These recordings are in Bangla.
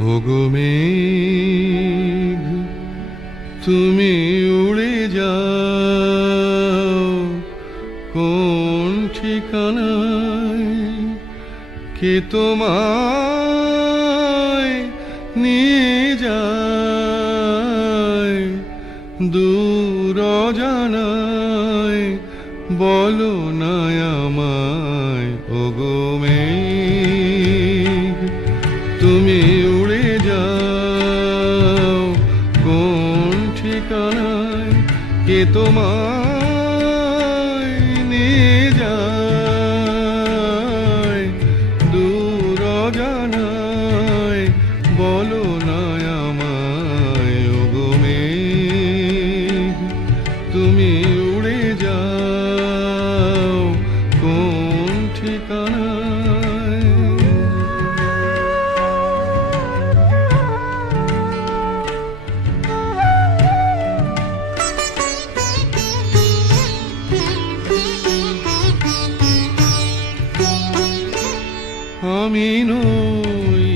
ওগো মেঘ তুমি উড়ে যাও কোন ঠিকানায়, কে তোমায় নিয়ে যায় দূর অজানায়, বলো না আমায়। ওগো মেঘ তুমি উড়ে যাও কোন ঠিকানায়, কে তোমায় নিয়ে যায় দূর অজানায়, বলো না আমায়। ওগো মেঘ তুমি উড়ে যাও কোন ঠিকানায়। আমি নই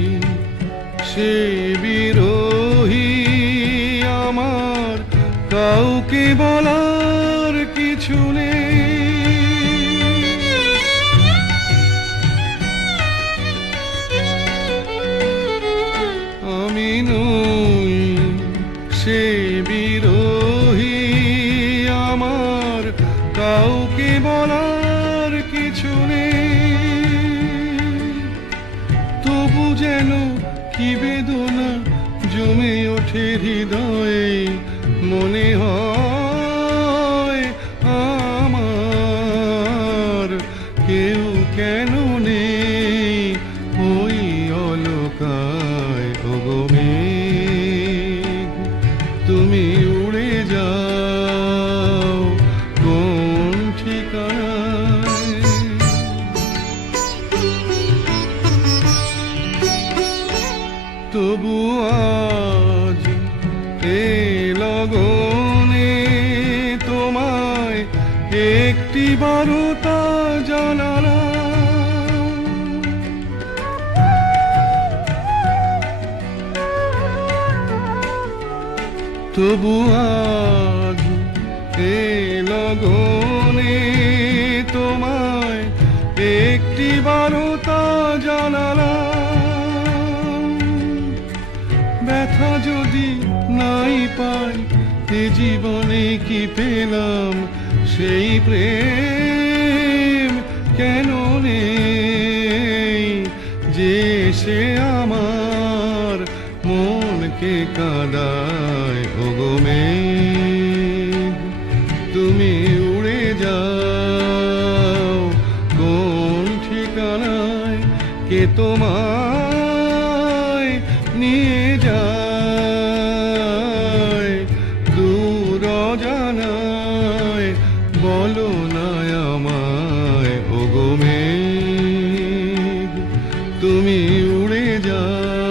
সে বিরোহী, আমার কাউকে বলার কিছু নেই। আমি নই সে বিরোহী, আমার কাউকে বলার কিছু নেই। তবু যেন কি বেদনা জমে ওঠে হৃদয়ে, মনে হয় আমার কেউ কেন নেই ওই অলকায়। ওগো মেঘ তুমি উড়ে যাও কোন ঠিকানায়। তবু আজ এ লগনে তোমায় একটি বারতা জানালাম। তবু আজ এ লগনে তোমায় একটি বারতা জানালাম। ব্যথা যদি নাই পাই এ জীবনে কি পেলাম, সেই প্রেম কেন নেই যে সে আমার মনকে কাঁদায়। ওগো মেঘ তুমি উড়ে যাও কোন ঠিকানায়, কে তোমায় নিয়ে যায় দূর অজানায়, বলো না আমায়। ওগো মেঘ তুমি উড়ে যাও